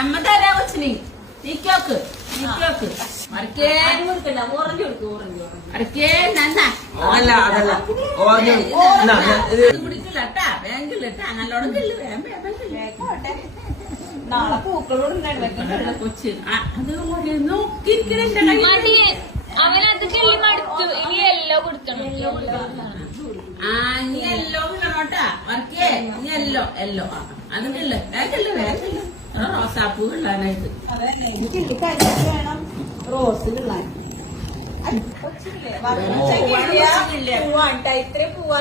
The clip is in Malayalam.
അമ്മ തരാ കൊച്ചിന് നീക്കോക്ക് നീക്കോക്ക് പിടിക്കില്ലട്ടാ ബാങ്കിലിട്ടാ നല്ലോണം കില്ല് നാളെ പൂക്കളോട് കൊച്ച് അത് നോക്കിയിരിക്കണ അവനത് കിള്ളി മടുത്തു. ഇനി യെല്ലോ കൊടുക്കണം. ഇനി യെല്ലോ കിട്ടണോട്ടാ വർക്കേ ഇനി യെല്ലോ യെല്ലോ അത് കില്ല് വേഗില്ല വേഗില്ല റോസാപ്പൂ കിള്ളാനായിട്ട് വേണം റോസ് കിള്ളാൻ ഇത്രയും പൂവാ